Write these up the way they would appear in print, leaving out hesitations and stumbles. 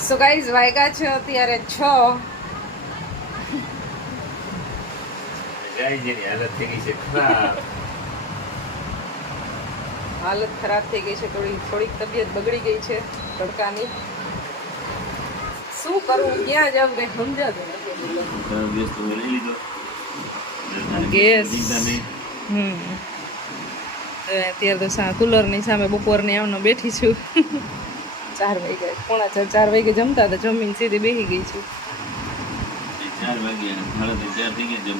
So guys વાગ્યા છે અત્યારે 6 હાલત ખરાબ થઈ ગઈ છે થોડીક તબિયત બગડી ગઈ છે તડકાની શું કરવું ક્યાં જવું કઈ સમજાતું ગેસ અત્યારે તો કુલરની સામે બપોરની આવનો બેઠી છું 4 વાગે 4 વાગે જમતા હતા જમીન સીધી બેસી ગઈ છું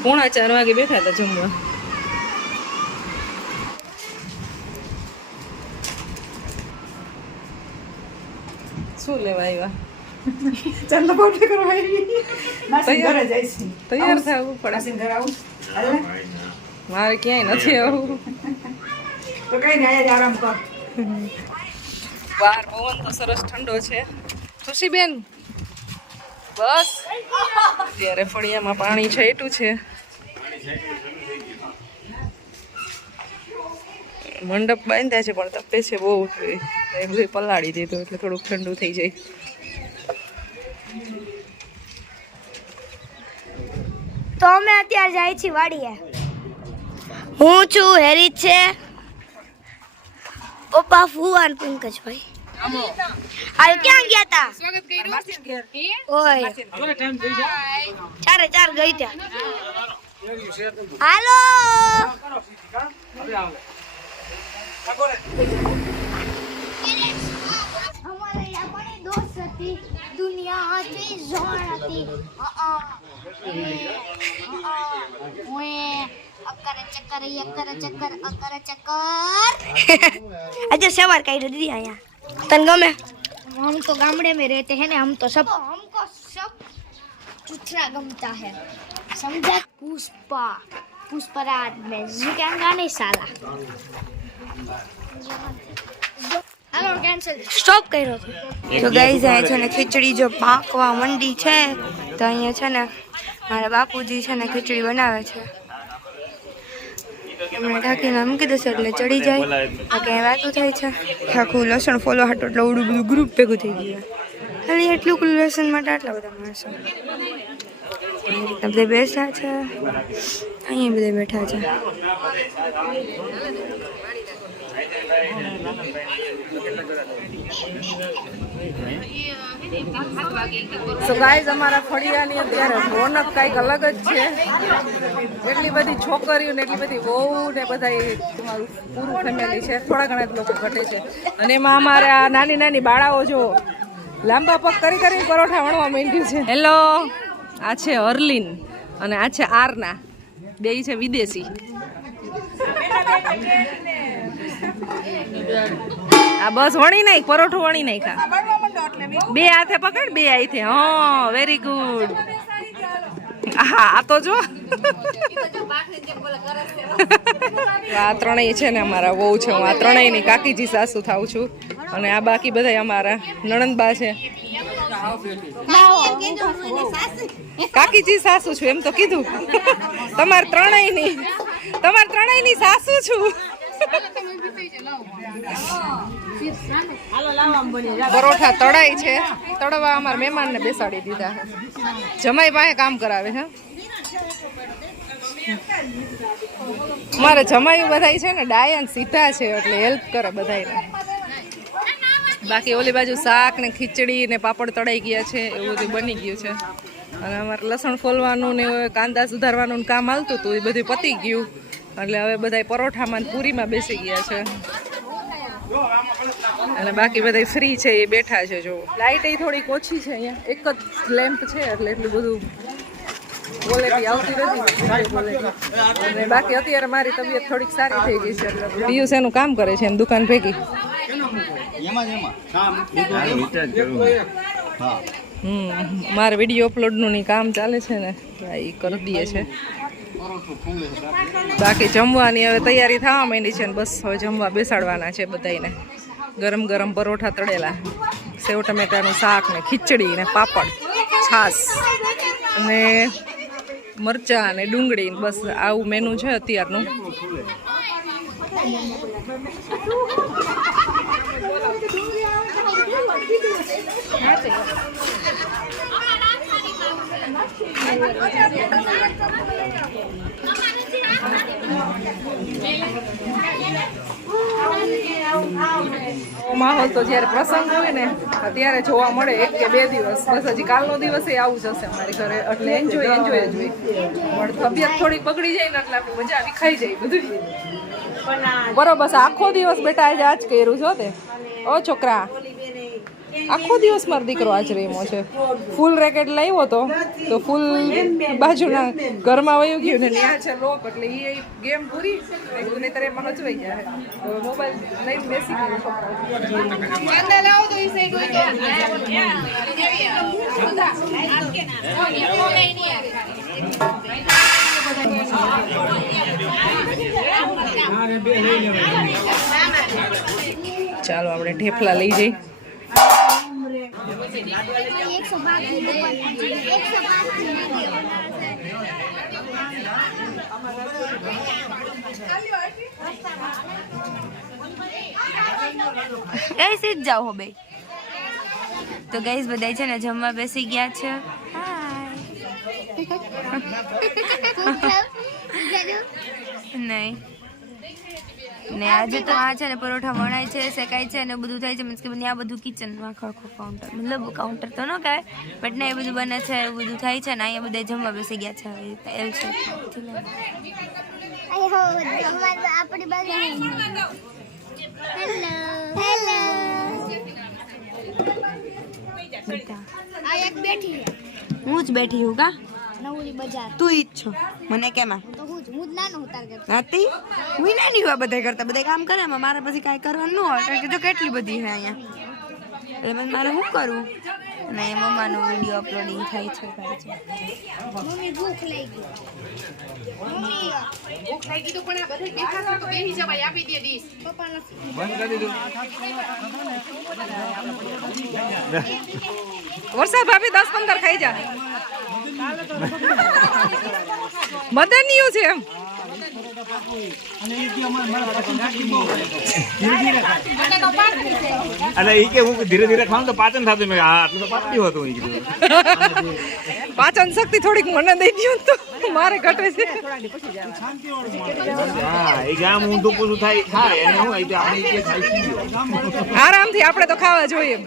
4 વાગે બેઠા હતા જમવા શું લેવા આવ્યા ચાંદલો પાવડર કરવા આવી માસી ઘરે જાય છે તૈયાર થવું પડે માસી ઘરે આવું મારે ક્યાંય નથી આવું તો કઈ નહીં આયા આરામ કર બહાર પવન તો સરસ ઠંડો છે ખુશીબેન બસ અત્યારે ફળિયામાં પાણી છાંટ્યું છે મંડપ બાંધ્યા છે પણ તપે છે બહુ એ બધું પલાળી દીધું એટલે થોડુંક ઠંડુ થઈ જાય તો અમે અત્યારે જાય છીએ વાડીએ હું છું હેરી છે પપ્પા ફુવાન પંકજભાઈ આયો ક્યાં ગયા તા સ્વાગત કર્યું ઓય 4 ગઈ ત્યાં હાલો हमारे यहाँ बड़ी दोस्त थी दुनिया की जान थी अच्छा सवार कही दीदी आया तन गमे हम तो गामड़े में रहते हैं ना हम तो सब हमको सब चुथरा गमता है समझा पुष्पा पुष्पराज में जिकांगा नहीं साला हेलो कैंसिल स्टॉप કર્યો તો ગાઈઝ આ છે ને ખીચડી જો પાકવા મંડી છે તો અહીંયા છે ને મારા બાપુજી છે ને ખીચડી બનાવે છે એમણે ઢાંકીને મૂકી દેશે એટલે ચડી જાય ક્યાંય વાતું થાય છે આખું લસણ ફોલો હાટો એટલે ઉડું બધું ગ્રુપ ભેગું થઈ ગયું ખાલી એટલું લસણ માટે આટલા બધા માણસો બધા બેઠા છે અહીંયા બધા બેઠા છે સો ગાઈઝ અમારા ફળિયાની અત્યારે રોનક કંઈક અલગ જ છે એટલી બધી છોકરીઓ ને એટલી બધી વહુ ને બધા તમારું પૂરું ફેમિલી છે થોડા ઘણા જ લોકો ઘટે છે અને એમાં અમારે આ નાની નાની બાળાઓ જો લાંબા પગ કરી કરીને પરોઠા વણવા માંડ્યું છે હેલો આ છે હરલીન અને આ છે આરના બે છે વિદેશી આ બસ વણી નાખ પરોઠું વણી નાખા બે હાથે પકડ બે હાથે હા વેરી ગુડ હા આ તો જો આ ત્રણેય છે ને અમારા વહુ છે હું આ ત્રણેયની કાકીજી સાસુ થાઉં છું અને આ બાકી બધા અમારા નણંદબા છે કાકીજી સાસુ છું એમ તો કીધું તમાર ત્રણેયની સાસુ છું પરોઠા તળાય છે તળવા અમારા મહેમાનને બેસાડી દીધા જમાઈ પાસે કામ કરાવે છે અમારે જમાઈ બધા છે ને ડાયન સીધા છે એટલે હેલ્પ કરે બધાને બાકી ઓલી બાજુ શાક ને ખીચડી ને પાપડ તળાઈ ગયા છે એવું બધું બની ગયું છે અને અમારે લસણ ફોલવાનું ને કાંદા સુધારવાનું કામ હાલતું હતું એ બધું પતી ગયું એટલે હવે બધા પરોઠામાં પૂરીમાં બેસી ગયા છે અને બાકી બધા ફ્રી છે એ બેઠા છે જો લાઇટ એ થોડીક ઓછી છે અહીંયા એક જ લેમ્પ છે એટલે એટલું બધું ક્વોલિટી આવતી નથી અને બાકી અત્યારે મારી તબિયત થોડીક સારી થઈ ગઈ છે એટલે પિયુષ એનું કામ કરે છે એમ દુકાન ભેગી મારે વિડીયો અપલોડનું ની કામ ચાલે છે ને એ કરી દઈએ છે બાકી જમવાની હવે તૈયારી થવા માંડી છે ને બસ હવે જમવા બેસાડવાના છે બધાને ગરમ ગરમ પરોઠા તળેલા સેવ ટમેટાનું શાક ને ખીચડી ને પાપડ છાશ અને મરચાં અને ડુંગળી બસ આવું મેનુ છે અત્યારનું માહોલ તો જ્યારે પ્રસંગ હોય ને ત્યારે જોવા મળે 1 કે 2 દિવસ. બસ હજી કાલનો દિવસ એ આવું જશે અમારી ઘરે, એટલે એન્જોય જ હોય. પણ તબિયત થોડીક બગડી જાય ને એટલે આપણી મજા આવી ખાઈ જાય બધું. બરોબર, આખો દિવસ બેટા આજે આજ કર્યું છો તે. ઓ છોકરા, આખો દિવસ મારો દીકરો આજ રેમો છે. ફૂલ રેકેટ લાવ્યો તો ફૂલ બાજુના ઘરમાં વયું ગયું ને ત્યાં છે લોક, એટલે એ ગેમ પૂરી નહીતર એમાં હચવાઈ જાય. મોબાઈલ લઈને બેસી ગયો છોકરા. ચાલો આપણે ઢેફલા લઈ જઈએ. ગાઈસ જ જાઓ હો બે. તો ગાઈસ બધા છે ને જમવા બેસી ગયા છે. નહીં ને આજે તો આ છે ને પરોઠા વણાય છે, શેકાય છે ને બધું થાય છે. મીન્સ કે આ બધું કિચનમાં આખો કાઉન્ટર, મતલબ કાઉન્ટર તો ન કહેવાય બટ ને એ બધું બને છે, એવું બધું થાય છે ને. અહીંયા બધા જમવા બેસી ગયા છે. એલ છે હું જ બેઠી હું. કા નવરી બજાર તું ઈ જ છો મને કેમાં તો હું જ નાનું ઉતાર કરતો. નાતી હું નાની હોય, બધા કરતા બધા કામ કરે, મારે પછી કાંઈ કરવાનું ન હોય. કારણ કે જો કેટલી બધી છે અહીંયા, એટલે પછી મારે શું કરવું. અને એ મમ્માનો વિડીયો અપલોડિંગ થાય છે. મમ્મી ભૂખ લાગી. મમ્મી ભૂખ લાગી તો પણ આ બધા બેઠા તો બેહી જવાય, આપી દે ડીશ. પપ્પા નથી બંધ કરી દીધું. વર્ષા ભાભી 10-15 ખાઈ જા. મદનિયું છે એમ. એટલે ઈ કે હું ધીરે ધીરે ખાઉં તો પાચન થતું. મેં આટલું તો પાતળું હતું. ઈ કીધું પાચન શક્તિ થોડીક મને દઈ દ્યો તો મારે ઘટે છે. હા, એ ગામ ઊંધું પૂછું થાય એને હું આપણે ઈ કે ખાઈ આરામથી આપણે તો ખાવા જોઈએ.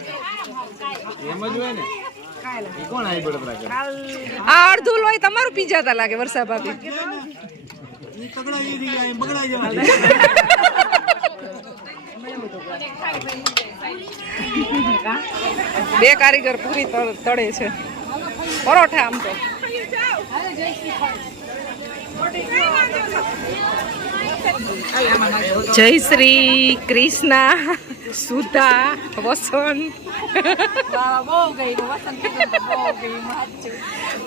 એમ જ હોય ને. ઈ કોણ આવી બળતરા કરે? આ અડધું લોહી તમારું પી જતા લાગે વર્ષા ભાભી. બે કારીગર પૂરી તળે છે પરોઠા. આમ તો જય શ્રી કૃષ્ણ, સુધા, વસંત.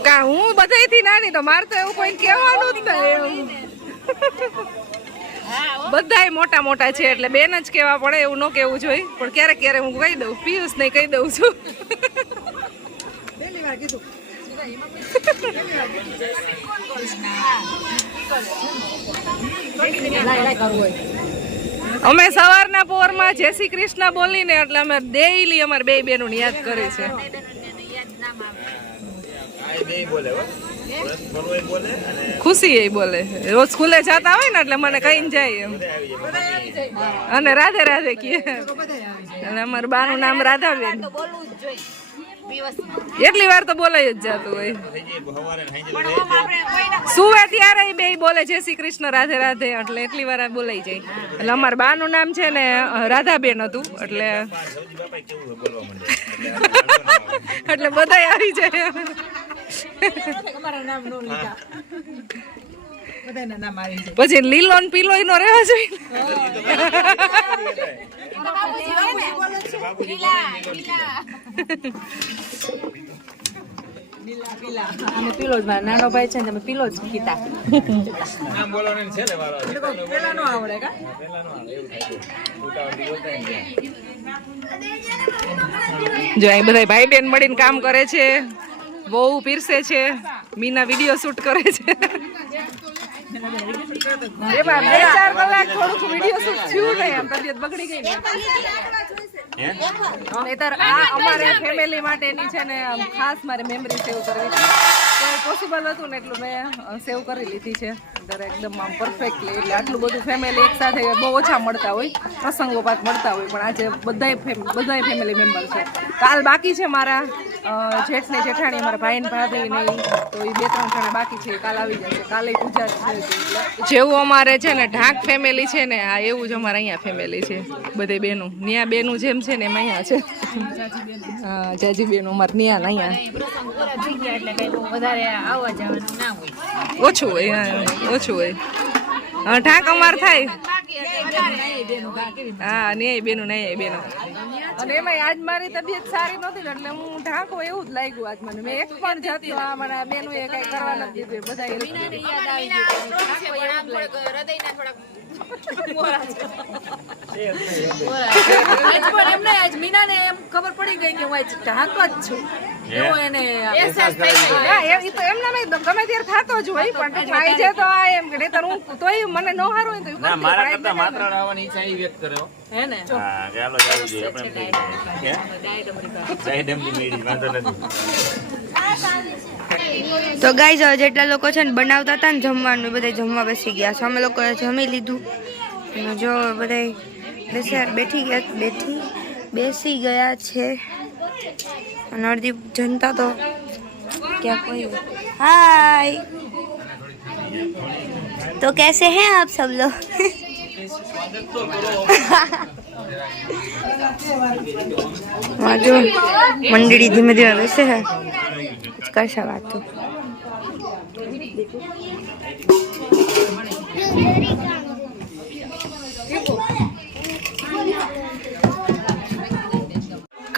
કા હું બધાયથી નાની તો મારે તો એવું કોઈ કહેવાનું જ નહીં. બધાય મોટા મોટા છે એટલે બેન જ કહેવા પડે, એવું ન કહેવું જોઈએ. પણ ક્યારેક ક્યારેક હું કહી દઉં, પિયુષ ને કહી દઉં છું. અમે સવારના પોરમાં જય શ્રી કૃષ્ણ બોલીને એટલે અમે ડેઈલી અમારે બે બેનું યાદ કરે છે. ખુશી એ બોલે, રોજ સ્કૂલે જતા હોય ને એટલે મને કહીને જાય એમ. અને રાધે રાધે કહે. અને અમારું બાનું નામ રાધાબેન. એટલી વાર તો બોલાય જ જતું હોય. સુવે ત્યારે બે બોલે જય શ્રી કૃષ્ણ રાધે રાધે, એટલે એટલી વાર બોલાઈ જાય. એટલે અમારા બાનું નામ છે ને રાધાબેન હતું, એટલે એટલે બધાય આવી જાય. પછી લીલો ને પીલો નો રહેવા જોઈએ. અમે પીલો જ, મારા નાનો ભાઈ છે ને તમે પીલો જ કીધા. નામ બોલવાનું છે ને વારો. પેલા નો આવડે કા? જો અહીં બધા ભાઈ બેન મળીને કામ કરે છે. બહુ પીરસે છે. મીના વિડીયો શૂટ કરે છે. એમાં 2-4 કલાક થોડુંક વિડીયો શૂટ થયું નહીં, આમ તબિયત બગડી ગઈ. નહીતર આ અમારે ફેમિલી માટેની છે ને ખાસ મારે મેમરી સેવ કરવી છે તો પોસિબલ હતું ને એટલું મેં સેવ કરી લીધી છે અંદર એકદમ આમ પરફેક્ટલી. એટલે આટલું બધું ફેમિલી એકસાથે બહુ ઓછા મળતા હોય, પ્રસંગોપાત મળતા હોય, પણ આજે બધાય ફેમિલી મેમ્બર છે. કાલ બાકી છે મારા જેઠ ને જેઠાણી, મારા ભાઈ ને ભાભી ને તો એ 2-3 જણા બાકી છે, કાલ આવી જશે. કાલે પૂજા છે. જેવું અમારે છે ને ઢાક ફેમિલી છે ને આ એવું જ અમારે અહીંયા ફેમિલી છે. બધે બેનું ન્યા બેનું જેમ છે ને એમ અહીંયા છે. હા જાજી બેનું અમારે ન્યા ને અહીંયા ઓછું હોય, ઓછું હોય. ઢાક અમાર થાય. હા ને બેનું ને બેનું. અને એમાં આજ મારી તબિયત સારી નહોતી ને એટલે હું ઢાંકો એવું જ લાગ્યું આજ મને. મેં એક પણ જાતનો આ મારા બેનું એ કઈ કરવા નથી દીધું. બધા મીનાને એમ ખબર પડી ગઈ કે હું આજ ઢાંકો જ છું. ગમે ત્યારે ખાતો જ હોય પણ ખાઈ જાય તો આ એમ કે નહીતર હું તોય મને ન હારું હોય તો મારા કરતા માત્ર આવવાની ઈચ્છા એ વ્યક્ત કર્યો હે ને. હા ચાલો જાવું જોઈએ આપણે ચાહી ડમડી મેડી વાંધો નથી. તો ગાઈઝ હવે જેટલા લોકો છે ને બનાવતા હતા ને જમવાનું બધા જમવા બેસી ગયા છે. અમે લોકોએ જમી લીધું અને જો બધા બેસી ગયા છે અને અડધી જનતા તો ક્યાં કોઈ. હાય તો कैसे हैं आप सब लोग? મંડળી ધીમે ધીમે બેસે છે. કરશે વાત તો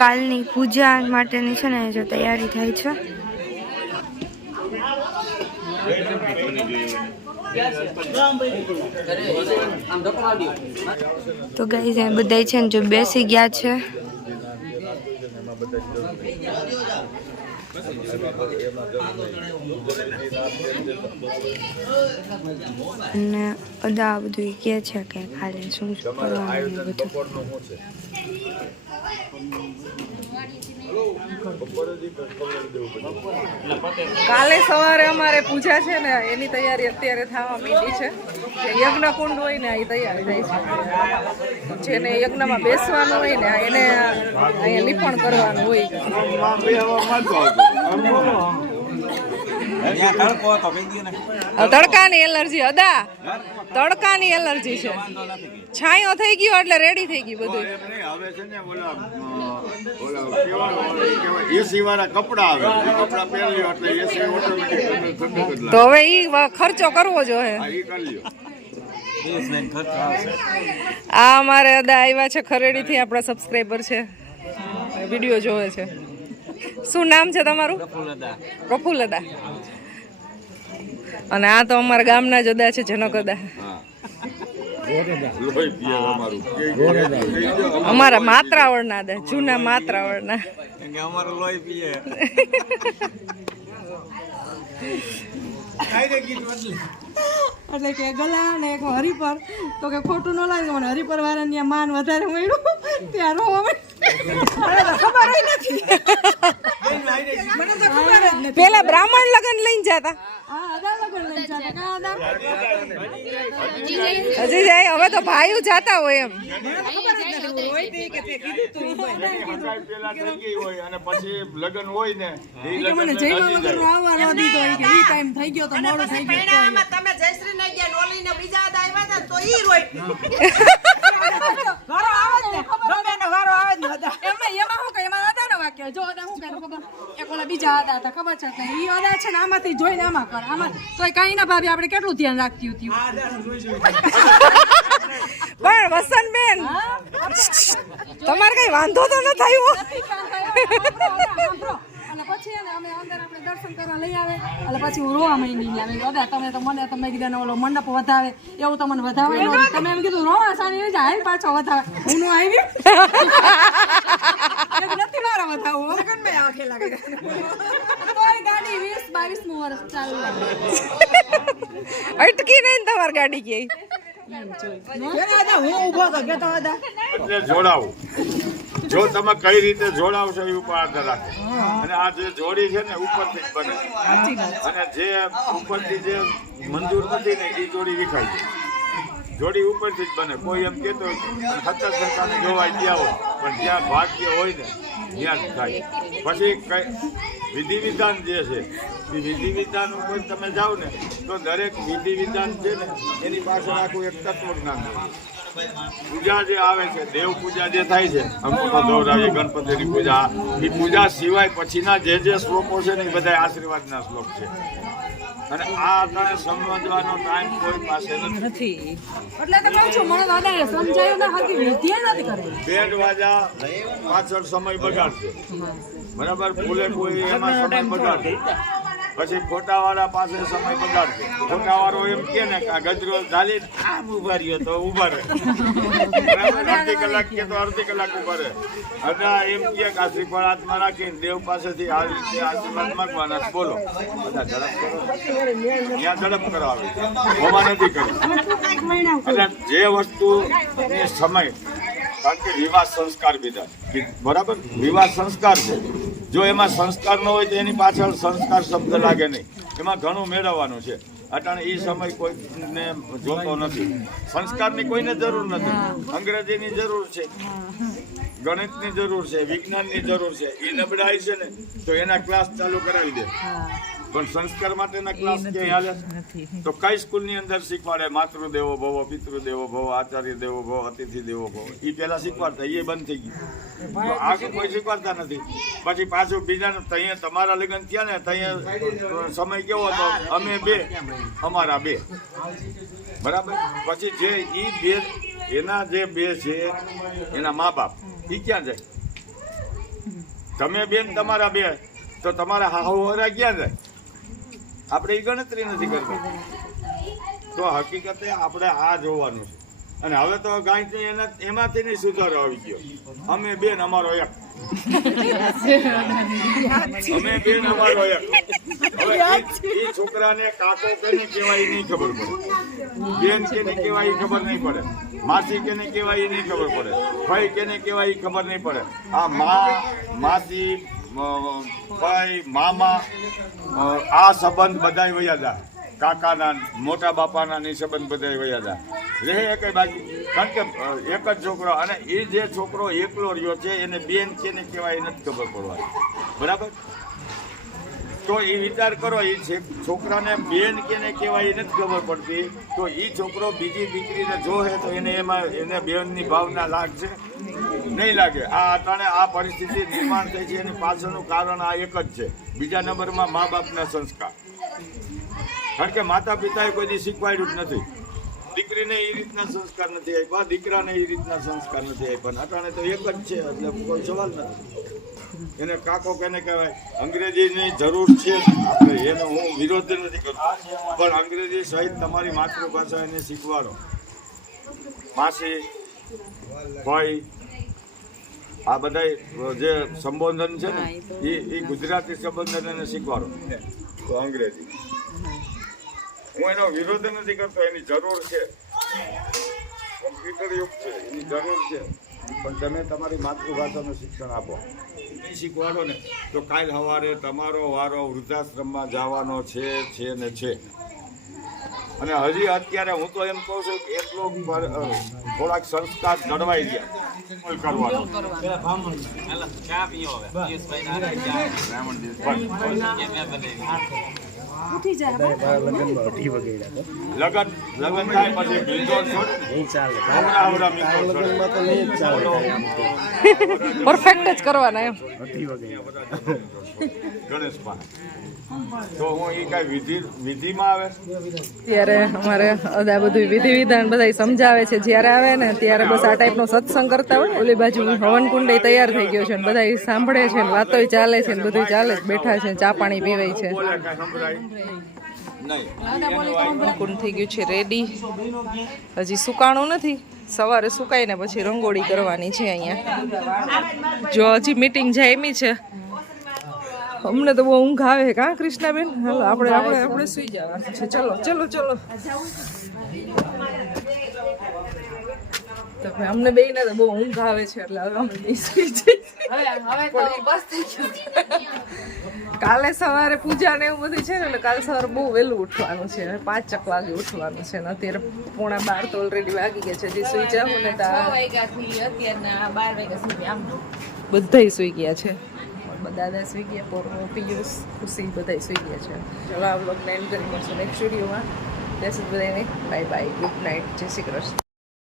કાલની પૂજા માટેની છે ને જો તૈયારી થાય છે. તો ગાઈસ આ બધા છે ને જો બેસી ગયા છે. અને બધા બધું કહે છે કે ખાલી શું કરવાનું બધું. કાલે સવારે અમારે પૂજા છે ને એની તૈયારી અત્યારે થવા માંડી છે. જે યજ્ઞ કુંડ હોય ને એ તૈયાર થાય છે. જેને યજ્ઞમાં બેસવાનું હોય ને એને અહીંયા લીપણ કરવાનું હોય. તડકાની એલર્જી અદા, તડકાની એલર્જી છે. છાંયો થઈ ગયો એટલે રેડી થઈ ગયું બધું. તો હવે ઈ ખર્ચો કરવો જોઈએ. આ અમારે અદા આવ્યા છે ખરેડી થી, આપણા સબસ્ક્રાઈબર છે, વિડીયો જોવે છે. શું નામ છે તમારું? પ્રફુલ્લ અદા. અને આ તો અમારા ગામના જ અદા છે, જનક અદા. અમારા માત્રાવળના અદા, જૂના માત્રાવળના. એટલે કે ગલા ને એક હરિપર તો કે ખોટું ન લાગે મને હરિપર વાળાની માન વધારે મળ્યું ત્યાં રોવા મને તો ખબર જ નથી. પેલા બ્રાહ્મણ લગન લઈને જતા. હા અદા લગન લઈ જતા કા અદા હજી જાય હવે તો ભાઈઓ જાતા હોય એમ. અને પછી લગન હોય ને મને જઈને લગન આવવા ન દીધો કે ઈ ટાઈમ થઈ ગયો તો મોડું થઈ ગયું. તમે જયશ્રી ને ગયા ડોલી ને બીજા હતા આવ્યા હતા તો ઈ રોય વારો આવે જ ને ગમે ને વારો આવે જ ને અદા એમાં શું કે એમાં અદાનો વાક્ય જો અદા શું કરે ખબર એક ઓલા બીજા અદા હતા ખબર છે કે ઈ અદા છે ને આમાંથી જોઈને આમાં કરે આમાં તોય કાઈ ના ભાભી આપણે કેટલું ધ્યાન રાખતી હતી. પણ વસંતબેન તમારે કઈ વાંધો તો ન થયો? અને પછી એને અમે અંદર આપણે દર્શન કરવા લઈ આવે એટલે પછી હું રોવા માંડી આવે અદા તમે તો મને તમે કીધા ઓલો મંડપ વધાવે એવું તો મને વધાવે ન તમે એમ કીધું રોવા સાની આવી જાય પાછો વધાવે હું નો આવી નથી મારા વધાવો લગન મે આખે લાગે તોય ગાડી 20-22 વર્ષ ચાલુ અટકી નહીં તમારી ગાડી ક્યાંય. હું ઊભો તો કેતો હતા જોડાવું જો તમે કઈ રીતે જોડાવશો એ ઉપર આધાર રાખે. અને આ જે જોડી છે ને ઉપરથી જ બને, અને જે ઉપરથી જે મંજૂર નથી ને એ જોડી વિખાય છે. જોડી ઉપરથી જ બને. કોઈ એમ કહેતો સત્તર સરકારને જોવાઈ ગયા હોય, પણ જ્યાં ભાગ્ય હોય ને ત્યાં જ થાય. પછી વિધિ વિધાન જે છે એ વિધિ વિધાન ઉપર તમે જાઓ ને તો દરેક વિધિ વિધાન છે ને એની પાછળ આખું એક તત્વજ્ઞાન છે. પૂજા જે આવે છે, દેવ પૂજા જે થાય છે, અંકુર દોરાવી ગણપતિની પૂજા, એ પૂજા સિવાય પછીના જે શ્લોકો છે ને એ બધા આશીર્વાદના શ્લોક છે. અને આ અત્યારે સમજવાનો ટાઈમ કોઈ પાસે નથી. એટલે તો કહું છું મને દાદાએ સમજાયું ના હતી વિધિ નથી કરી. બેન્ડ વાજા પાછળ સમય બગાડશે, બરાબર. ફૂલે કોઈ એમાં સમય બગાડશે. પછી ફોટાવાળા પાસે સમય બગાડશે. ફોટાવાળો એમ કે ને કે આ ગજરો ચાલી આમ ઉભા રહ્યો તો ઉભા રહે, અડધી કલાક કે તો અડધી કલાક ઉભા રહે. અને એમ કે આ શ્રીફળ હાથમાં રાખીને દેવ પાસેથી આ રીતે આશીર્વાદ માંગવાના, બોલો બધા ઝડપ કરો. ત્યાં ઝડપ કરાવે, હોવા નથી કરી. એટલે જે વસ્તુ સમય, કારણ કે વિવાહ સંસ્કાર બીજા, બરાબર. વિવાહ સંસ્કાર છે. જો એમાં સંસ્કાર ન હોય તો એની પાછળ સંસ્કાર શબ્દ લાગે નહીં. એમાં ઘણું મેળવવાનું છે. અટાણે એ સમય કોઈને જોતો નથી. સંસ્કારની કોઈને જરૂર નથી. અંગ્રેજીની જરૂર છે, ગણિતની જરૂર છે, વિજ્ઞાનની જરૂર છે. એ નબળાઈ છે ને તો એના ક્લાસ ચાલુ કરાવી દે. પણ સંસ્કાર માટેના ક્લાસ ક્યાંય હાલે? તો કઈ સ્કૂલની અંદર શીખવાડે માતૃ દેવો ભવ, પિતૃ દેવો ભવ, આચાર્ય દેવો ભવ, અતિથિ દેવો ભવ? એ પહેલા શીખવાડતા, એ બંધ થઈ ગયું. તો આગળ કોઈ શીખવાડતા નથી. પછી પાછું બીજાને ત્યાં તમારા લગ્ન થયા ને ત્યાં સમય કેવો હતો? અમે બે, અમારા બે, બરાબર. પછી જે એ બે, એના જે બે છે એના મા બાપ, એ ક્યાં જાય? તમે બેન તમારા બે, તો તમારા હાહુહરા ક્યાં જાય? આપણે એ ગણતરી નથી કરતા. તો હકીકતે આપણે આ જોવાનું છે. અને હવે તો ગાય એમાંથી નહીં સુધારો આવી ગયો. અમે બેન અમારો એક, અમે બેન અમારો એક. હવે એ છોકરાને કાકો કેને કહેવાય નહીં ખબર પડે, બેન કેને કહેવાય ખબર નહીં પડે, માસી કેને કહેવાય નહીં ખબર પડે, ભાઈ કેને કહેવાય ખબર નહીં પડે. આ માસી, ભાઈ, મામા, આ સંબંધ બધાય વયા જાય. કાકાના, મોટા બાપાના ની સંબંધ બધાય વયા જાય. રહે એક બાજુ, કારણ કે એક જ છોકરો, અને એ જે છોકરો એકલો રહ્યો છે એને બેન કેને કહેવાય નથી ખબર પડવાની, બરાબર. તો એ વિચાર કરો, એ છોકરાને બેન કેને કહેવાય નથી ખબર પડતી, તો એ છોકરો બીજી દીકરીને જોહે તો એને બેનની ભાવના લાગશે? નહીં લાગે. આ અટાણે આ પરિસ્થિતિ નિર્માણ થઈ છે એની પાછળનું કારણ આ એક જ છે. બીજા નંબરમાં મા બાપના સંસ્કાર. કારણ કે માતા પિતાએ કોઈ દી શીખવાડ્યું જ નથી. દીકરીને એ રીતના સંસ્કાર નથી આપ્યા, દીકરાને એ રીતના સંસ્કાર નથી આપ્યા. અટાણે તો એક જ છે, એટલે કોઈ સવાલ નથી. એને કાકો કેને કહેવાય? અંગ્રેજીની જરૂર છે, આપણે એનો હું વિરોધ નથી કરતો, પણ અંગ્રેજી સહિત તમારી માતૃભાષા એને શીખવાડો. માસી, ભાઈ, આ બધા જે સંબોધન છે ને એ ગુજરાતી સંબોધન એને શીખવાડો. તો અંગ્રેજી, હું એનો વિરોધ નથી કરતો, એની જરૂર છે. કોમ્પ્યુટર યુગ છે, એની જરૂર છે. પણ તમે તમારી માતૃભાષાનું શિક્ષણ આપો, નહીં શીખવાડો ને તો કાલ સવારે તમારો વારો વૃદ્ધાશ્રમમાં જવાનો છે ને છે. અને હજી અત્યારે હું તો એમ કહું છું કે એટલો થોડાક સંસ્કાર જળવાઈ ગયા કરવાનો. લગન થાય પછી બીજો પરફેક્ટ જ કરવાના એમ ગણેશ પાસે. તો હું એ કઈ વિધિમાં આવે ત્યારે અમારે આ બધું વિધિ વિધાન બધા સમજાવે છે. જ્યારે આવે ને ત્યારે બસ આ ટાઈપનો સત્સંગ કરતા હોય. ઓલી બાજુ હવન કુંડ તૈયાર થઈ ગયો છે ને બધા સાંભળે છે ને વાતોય ચાલે છે ને બધું ચાલે છે, બેઠા છે, ચા પાણી પીવાય છે. કુંડ થઈ ગયું છે રેડી, હજી સુકાણું નથી. સવારે સુકાઈને પછી રંગોળી કરવાની છે અહીંયા. જો હજી મીટિંગ જામી છે. અમને તો બહુ ઊંઘ આવે. કાં કૃષ્ણાબેન? હાલો આપણે સુઈ જવાનું છે. ચલો ચલો ચલો. તો ભાઈ અમને બેયને તો બહુ ઊંઘ આવે છે એટલે હવે અમે બેસી જઈએ હવે તો બસ થઈ ગયું. કાલે સવારે પૂજા ને એવું બધું છે ને એટલે કાલે સવારે બહુ વહેલું ઉઠવાનું છે 5 વાગે ઉઠવાનું છે ને અત્યારે 11:15 તો ઓલરેડી વાગી ગયા છે હજી સુઈ જાવ ને 6 વાગ્યાથી અત્યારના 12 વાગ્યા સુધી આમ બધાય સુઈ ગયા છે દાદા સુઈ ગયા પોરો પિયુષ ખુશી બધાય સુઈ ગયા છે ચલો આ બ્લોગને એન્ડ કરી મળશું નેક્સ્ટ વિડીયોમાં ત્યાં સુધી બધાને બાય બાય ગુડ નાઇટ જય શ્રી કૃષ્ણ.